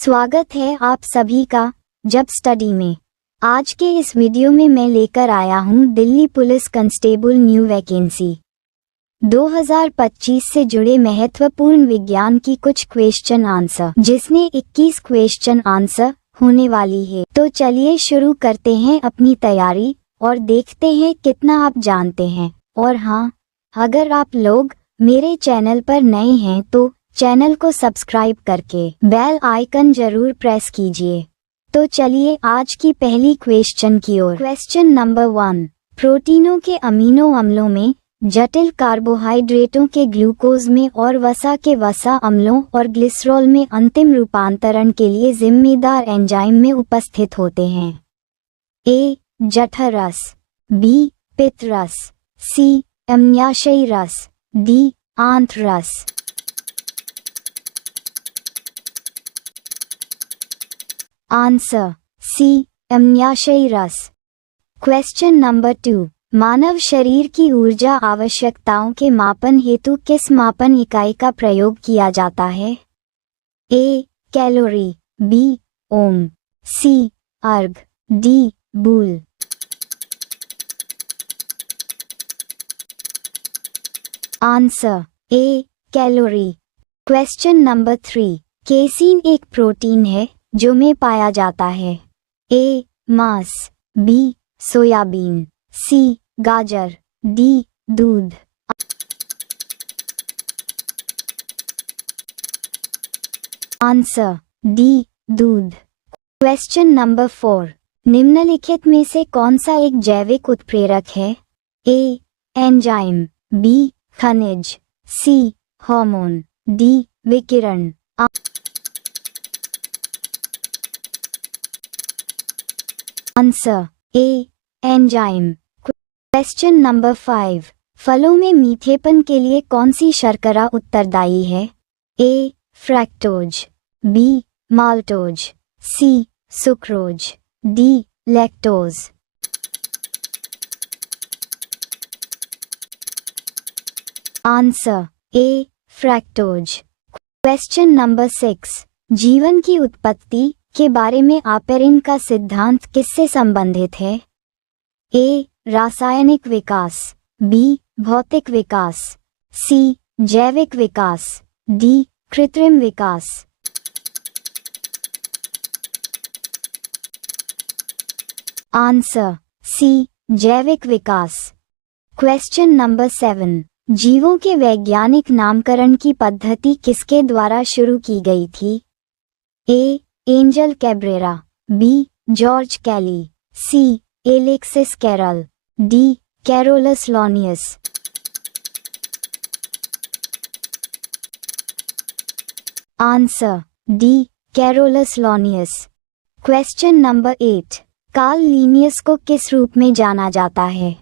स्वागत है आप सभी का जब स्टडी में। आज के इस वीडियो में मैं लेकर आया हूँ Delhi police constable new vacancy 2025 से जुड़े महत्वपूर्ण विज्ञान की कुछ क्वेश्चन आंसर, जिसने 21 क्वेश्चन आंसर होने वाली है। तो चलिए शुरू करते हैं अपनी तैयारी और देखते हैं कितना आप जानते हैं। और हाँ, अगर आप लोग मेरे चैनल पर नए हैं तो चैनल को सब्सक्राइब करके बेल आइकन जरूर प्रेस कीजिए। तो चलिए आज की पहली क्वेश्चन की ओर। क्वेश्चन नंबर 1, प्रोटीनों के अमीनो अम्लों में, जटिल कार्बोहाइड्रेटों के ग्लूकोज में और वसा के वसा अम्लों और ग्लिसरॉल में अंतिम रूपांतरण के लिए जिम्मेदार एंजाइम में उपस्थित होते हैं। ए. जठर रस, बी. पित्त रस, सी. अम्लाशयी रस, डी. आंत्र रस। Answer C. अम्लाशयी रस। क्वेश्चन नंबर 2, मानव शरीर की ऊर्जा आवश्यकताओं के मापन हेतु किस मापन इकाई का प्रयोग किया जाता है? A. Calorie, B. Ohm, C. Erg, D. बूल। Answer A. Calorie. Question number 3, casein एक प्रोटीन है जो में पाया जाता है। ए. मांस, बी. सोयाबीन, सी. गाजर, डी. दूध। Answer D. दूध। क्वेश्चन नंबर 4, निम्नलिखित में से कौन सा एक जैविक उत्प्रेरक है? ए. Enzyme, B. खनिज, सी. Hormone, D. विकिरण। Answer A. Enzyme. Question number 5, फलों में मीठेपन के लिए कौन सी शर्करा उत्तरदायी है? A. Fructose, B. Maltose, C. Sucrose, D. Lactose. Answer A. Fructose. Question number 6, जीवन की उत्पत्ति के बारे में आपेरिन का सिद्धांत किससे संबंधित है? ए. रासायनिक विकास, बी. भौतिक विकास, सी. जैविक विकास, डी. कृत्रिम विकास। Answer C. जैविक विकास। क्वेश्चन नंबर 7, जीवों के वैज्ञानिक नामकरण की पद्धति किसके द्वारा शुरू की गई थी? A. Angel Cabrera, B. George Cayley, C. Alexis Carrel, D. Carolus Linnaeus. Answer D. Carolus Linnaeus. Question number 8, Carl Linnaeus को किस रूप में जाना जाता है?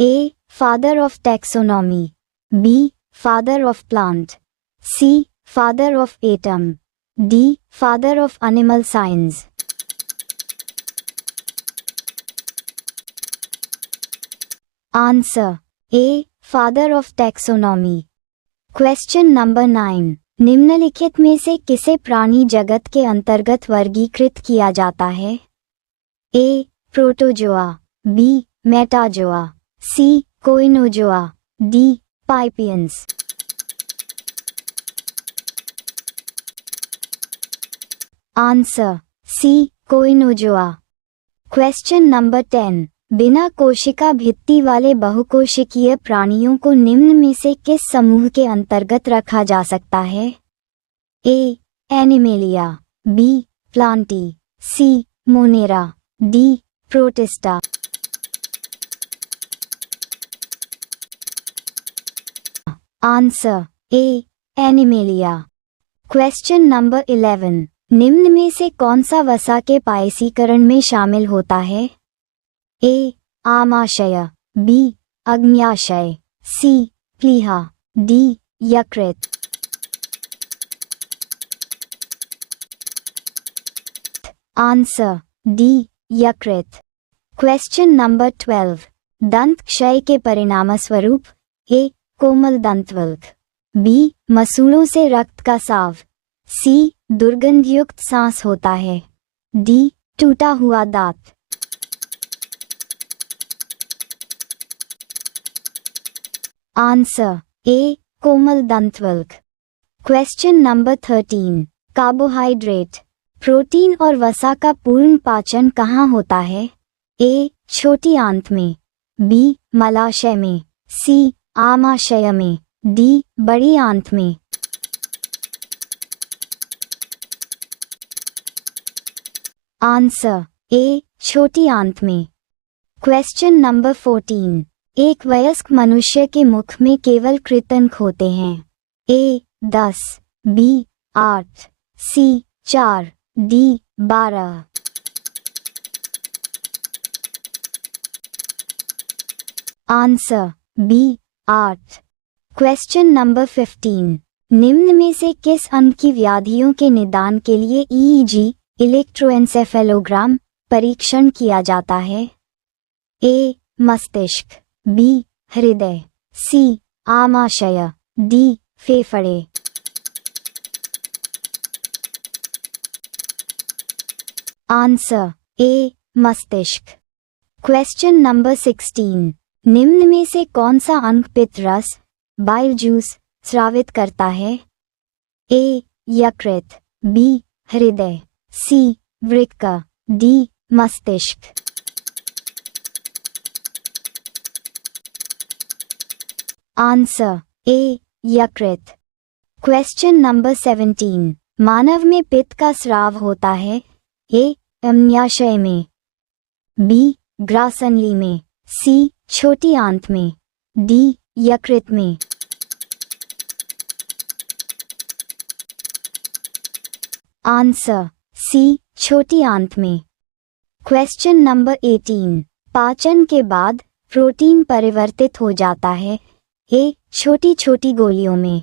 A. Father of taxonomy, B. Father of plant, C. Father of atom, D. Father of animal science. Answer A. Father of taxonomy. Question number 9, निम्नलिखित में से किसे प्राणी जगत के अंतर्गत वर्गीकृत किया जाता है? A. Protozoa, B. Metazoa, C. Coenozoa, D. पाइपियंस। Answer C. Coenozoa. Question number 10, बिना कोशिका भित्ति वाले बहुकोशिकीय प्राणियों को निम्न में से किस समूह के अंतर्गत रखा जा सकता है? A. Animalia, B. Plantae, C. Monera, D. Protista. Answer A. Animalia. Question number 11, निम्न में से कौन सा वसा के पायसीकरण में शामिल होता है? ए. आमाशय, बी. अग्न्याशय, सी. प्लीहा, डी. यकृत। Answer D. यकृत। क्वेश्चन नंबर 12, दंत क्षय के परिणामस्वरूप ए. कोमल दंतवल्क, बी. मसूड़ों से रक्त का साव, सी दुर्गंधयुक्त सांस होता है, डी टूटा हुआ दांत। आंसर ए कोमल दंतवल्क। Question number 13। कार्बोहाइड्रेट, प्रोटीन और वसा का पूर्ण पाचन कहाँ होता है? ए छोटी आंत में, बी मलाशय में, सी आमाशय में, डी बड़ी आंत में। आंसर ए छोटी आंत में। Question number 14। एक वयस्क मनुष्य के मुख में केवल कृतंक होते हैं। A 10, B 8, C 4, D 12। Answer B 8। Question number 15। निम्न में से किस अंग की व्याधियों के निदान के लिए ईईजी इलेक्ट्रोएन्सेफेलोग्राम परीक्षण किया जाता है? ए मस्तिष्क, बी हृदय, सी आमाशय, डी फेफड़े। आंसर ए मस्तिष्क। Question number 16। निम्न में से कौन सा अंग पित्त रस बाइल जूस स्रावित करता है? ए यकृत, बी हृदय, सी वृक्क, डी मस्तिष्क। आंसर ए यकृत। Question number 17। मानव में पित्त का स्राव होता है? ए अम्ल्याशय में, बी ग्रासनली में, सी छोटी आंत में, डी यकृत में। आंसर सी छोटी आंत में। Question number 18। पाचन के बाद प्रोटीन परिवर्तित हो जाता है? ए छोटी छोटी गोलियों में,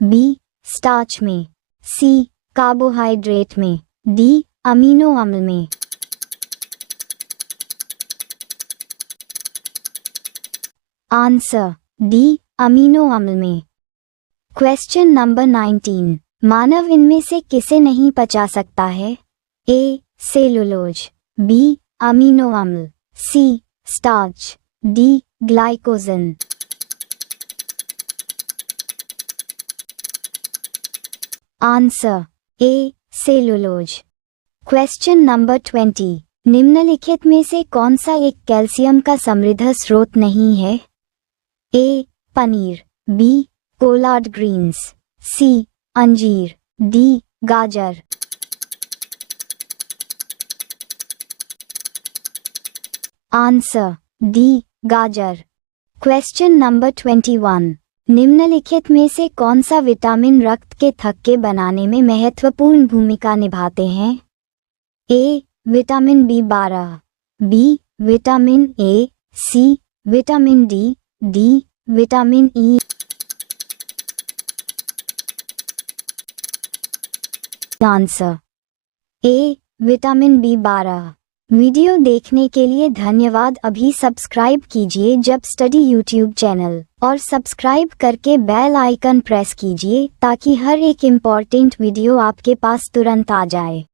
बी स्टार्च में, सी कार्बोहाइड्रेट में, डी अमीनो अम्ल में। आंसर डी अमीनो अम्ल में। Question number 19। मानव इनमें से किसे नहीं पचा सकता है? ए सेलुलोज, बी अमीनो अम्ल, C starch, D glycogen. Answer A cellulose. Question number 20। निम्नलिखित में से कौन सा एक कैल्शियम का समृद्ध स्रोत नहीं है? ए पनीर, बी कोलाड ग्रीन्स, सी अंजीर, डी गाजर। आंसर डी गाजर। Question number 21। निम्नलिखित में से कौन सा विटामिन रक्त के थक्के बनाने में महत्वपूर्ण भूमिका निभाते हैं? A vitamin B12, B vitamin A, C vitamin D, D vitamin E. Answer A vitamin B12। Video देखने के लिए धन्यवाद। अभी सब्सक्राइब कीजिए जब स्टडी यूट्यूब चैनल और सब्सक्राइब करके बेल आइकन प्रेस कीजिए ताकि हर एक इम्पॉर्टेंट वीडियो आपके पास तुरंत आ जाए।